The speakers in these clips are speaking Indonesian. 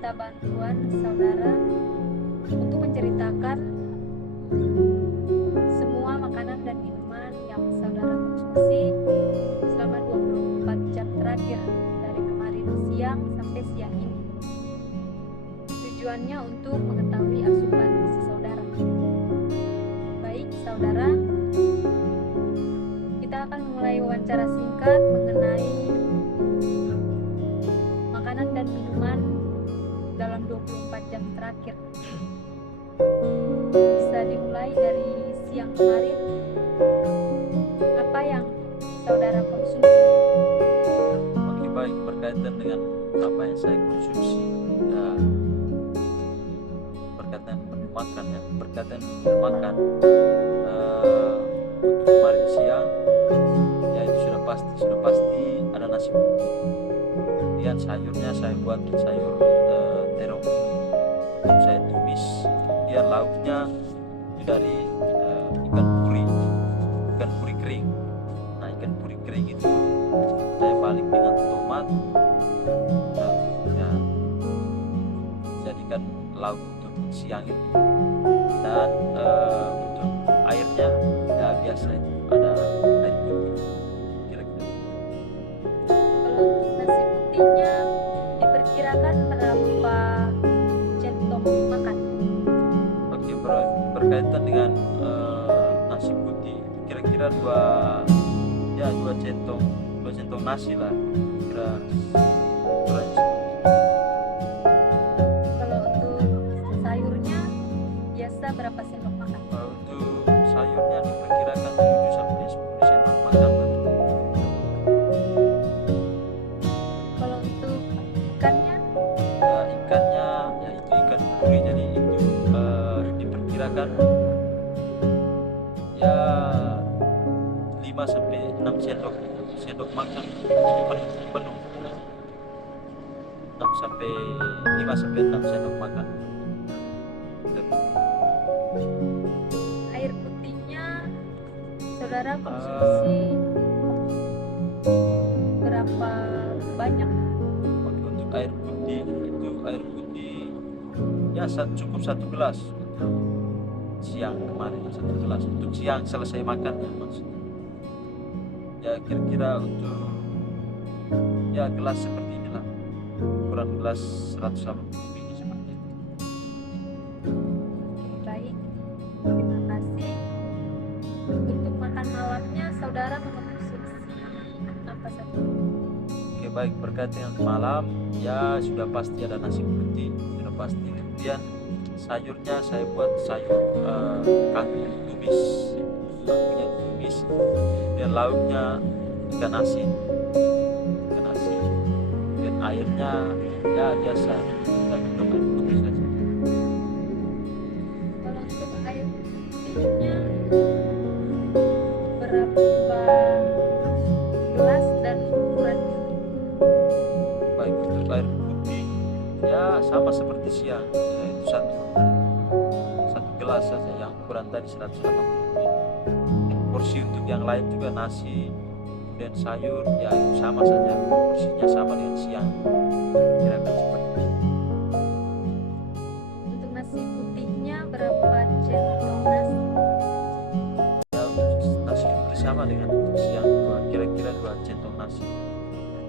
minta bantuan saudara untuk menceritakan semua makanan dan minuman yang saudara konsumsi selama 24 jam terakhir dari kemarin siang sampai siang ini. Tujuannya untuk mengetahui asupan gizi saudara. Baik saudara, kita akan mulai wawancara singkat mengenai makanan dan minuman dalam 24 jam terakhir. Bisa dimulai dari siang kemarin. Apa yang saudara konsumsi? Oke, baik, berkaitan dengan apa yang saya konsumsi berkaitan makan ya, berkaitan makan untuk kemarin siang ya itu sudah pasti ada nasi putih. Kemudian sayurnya saya buat sayur terong, saya tumis. Kemudian lauknya itu dari ikan puri kering. Nah, ikan puri kering itu saya balik dengan tomat dan ya, jadikan lauk untuk siang itu. Dan untuk airnya ya biasa itu ada air putih kira-kira. Kalau untuk nasi putihnya diperkirakan berapa centong makan? Oke, berkaitan dengan nasi putih kira-kira dua centong nasi lah kira kurang. Kalau untuk sayurnya biasa berapa sendok makan? Untuk sayurnya diperkirakan 7 sampai 10 sendok makan lah. Kalau untuk ikannya Ikannya ya itu ikan puri, jadi itu diperkirakan ya 5 sampai 6 sendok makan penuh 5 sampai 6 sendok makan. air putihnya saudara konsumsi berapa banyak? Untuk air putih ya cukup 1 gelas untuk siang kemarin, 1 gelas untuk siang selesai makan ya maksudnya. Ya kira-kira untuk ya gelas seperti inilah, ukuran gelas 180 ml seperti itu. Baik, terima kasih. Untuk makan malamnya saudara mengkonsumsi apa saja? Oke, baik, berkaitan dengan malam ya sudah pasti ada nasi putih, sudah pasti. Kemudian sayurnya saya buat sayur kangkung tumis, kemudian lauknya ikan asin. Kemudian airnya ya biasa kita minum air putih saja. Kalau untuk air putihnya berapa gelas dan ukurannya? Baik, untuk air putih ya sama seperti siang, yaitu satu gelas saja, yang ukuran tadi 180 ml. Porsi untuk yang lain juga nasi dan sayur ya itu sama saja, porsinya sama dengan siang, kira-kira seperti itu. Untuk nasi putihnya berapa centong nasi? Ya untuk nasi putih sama dengan siang, kira-kira 2 centong nasi,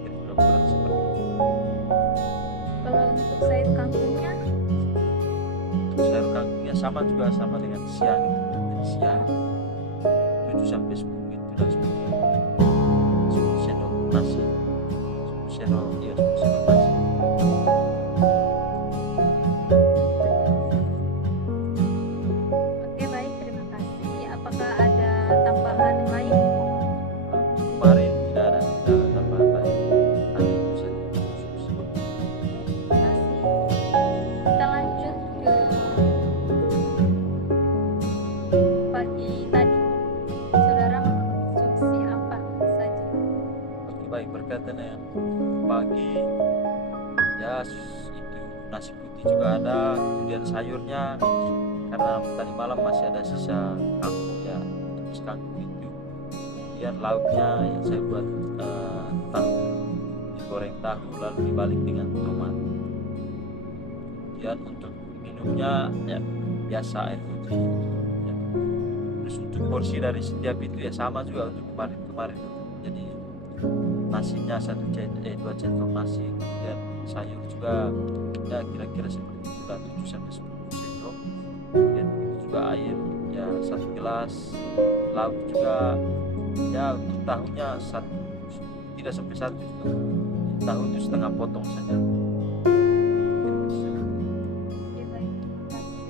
kira-kira ukuran seperti itu. Kalau untuk sayur kangkungnya Untuk sayur kangkungnya sama dengan siang itu. Jadi siang 7 sampai 10 itu dan seperti itu. 10 sendok nasi. 10 sendok nasi. Oke, baik, terima kasih. Apakah ada tambahan lain? Kemarin tidak ada tambahan lain. Hanya itu saja. Terima kasih. Kita lanjut ke pagi tadi. Saudara mengkonsumsi apa saja? Oke, baik, berkaitan dengan pagi ya itu nasi putih juga ada, kemudian sayurnya karena tadi malam masih ada sisa kangkung ya, tumis kangkung itu. Kemudian lauknya yang saya buat tahu, digoreng tahu lalu dibalik dengan tomat. Kemudian untuk minumnya ya biasa air putih ya. Terus untuk porsi dari setiap itu ya sama juga untuk kemarin-kemarin. Jadi nasinya 2 centong nasi, kemudian sayur juga ya kira-kira seperti itulah 7 sampai 10 sendok. Kemudian itu juga air ya 1 gelas. Lauk juga ya untuk tahunya tidak sampai 1 juga. Tahu itu setengah potong saja. Oke, baik, terima kasih.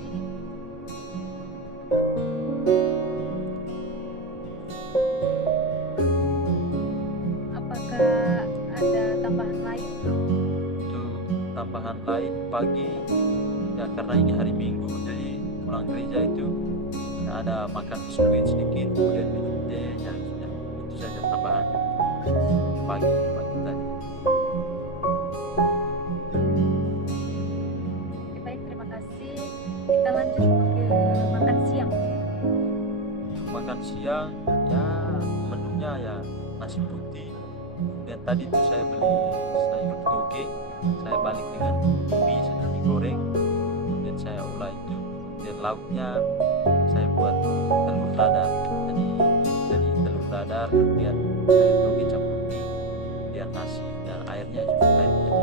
Apakah ada tambahan lain? Untuk tambahan lain pagi ya karena ini hari Minggu jadi pulang gereja itu ya ada makan biskuit sedikit kemudian minum teh ya, ya itu saja tambahannya pagi tadi. Oke, baik, terima kasih. Kita lanjut ke makan siang. Untuk makan siang ya menunya ya nasi putih, kemudian tadi itu saya beli sayur toge, saya balik dengan mie goreng, kemudian saya olah itu, dan lauknya saya buat telur dadar, jadi telur dadar, kemudian sayur toge campur mie, kemudian nasi dan airnya juga air putih.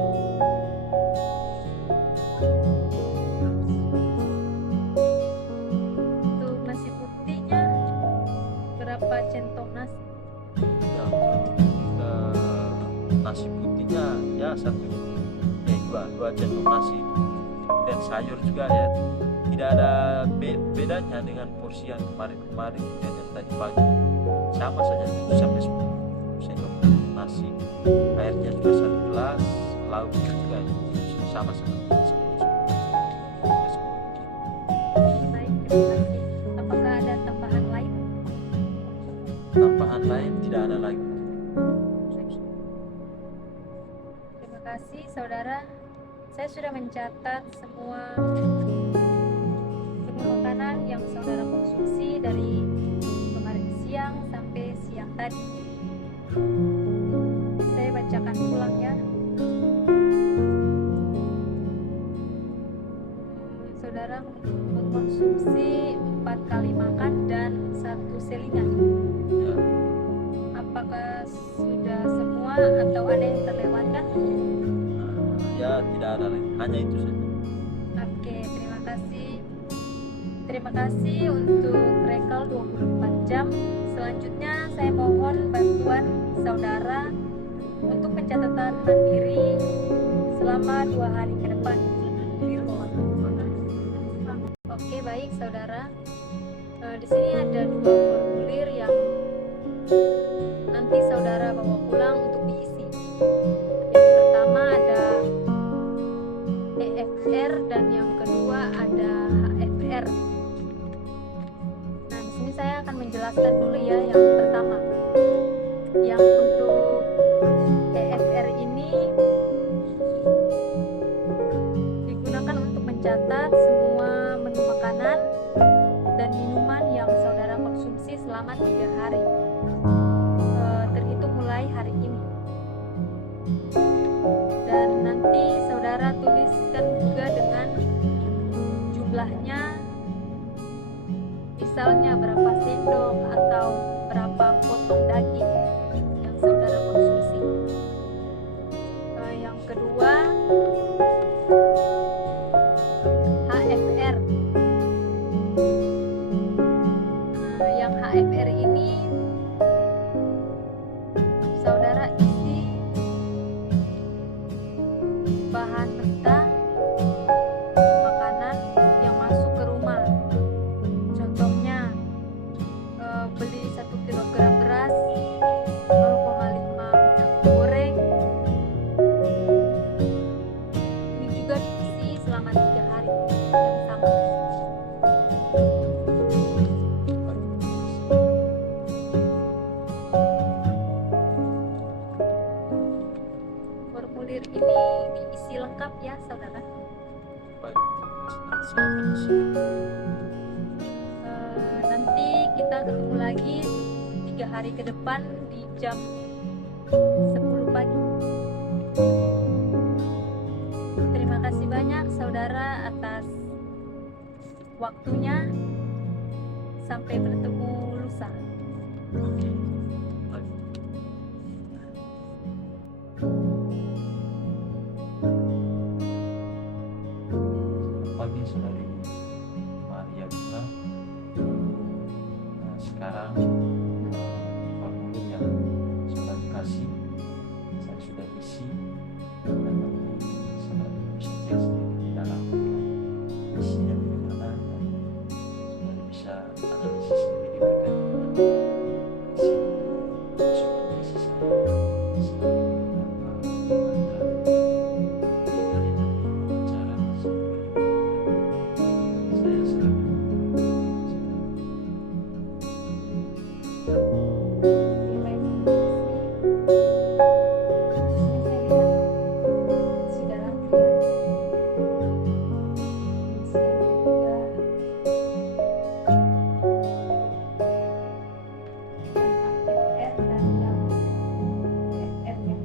Untuk nasi putihnya berapa centong nasi? Ya, untuk nasi putihnya ya dua centong nasi, dan sayur juga ya tidak ada bedanya dengan porsi yang kemarin dan yang tadi pagi, sama saja 7 sampai 10 sendok nasi, airnya juga 1 gelas, lauknya juga sama seperti sebelumnya. Baik, terima kasih. Apakah ada tambahan lain? Tambahan lain tidak ada lagi. Terima kasih, saudara. Saya sudah mencatat semua makanan yang saudara konsumsi dari kemarin siang sampai siang tadi. Saya bacakan ulang ya. Saudara mengkonsumsi 4 kali makan dan 1 selingan. Ya, Apakah sudah semua atau ada yang terlewatkan? ya tidak ada lagi, hanya itu saja. Oke, terima kasih. Terima kasih untuk Rekal 24 jam. Selanjutnya saya mohon bantuan saudara untuk pencatatan mandiri selama 2 hari ke depan. Oke, baik saudara. Di sini ada 2 formulir yang nanti saudara bawa pulang untuk diisi. Yang pertama ada EFR dan yang kedua ada HFR. Nah, di sini saya akan menjelaskan dulu ya yang pertama. Yang untuk EFR ini digunakan untuk mencatat semua menu makanan dan minuman yang saudara konsumsi selama 3 hari, terhitung mulai hari ini. Dan nanti saudara tuliskan juga dengan jumlahnya, misalnya berapa sendok atau berapa potong daging yang saudara konsumsi. Yang kedua, HFR. Yang HFR ini saudara isi bahan mentah makanan yang masuk ke rumah. Contohnya beli 1 kilogram beras, 0,5 minyak goreng. Ini juga diisi selama 3 hari yang sama. Formulir ini diisi lengkap ya saudara. Baik, saya akan isi. Nanti kita ketemu lagi 3 hari ke depan di jam 10 pagi. Terima kasih banyak saudara waktunya. Sampai bertemu lusa. Oke. Baik. Selamat pagi saudari Maria Bima. Nah, sekarang formulir yang saudari kasih saya sudah isi, dan nanti saudari bisa cek sendiri di dalam isinya bagaimana, dan saudari bisa analisis sendiri berkaitan dengan isi masukan isi saya selama beberapa mantra di kali dan wawancara sampai saya serahkan. Oke, baik, terima kasih. Di sini saya lihat sudah rapi ya. Isiannya juga yang aktif R dan yang FR ya.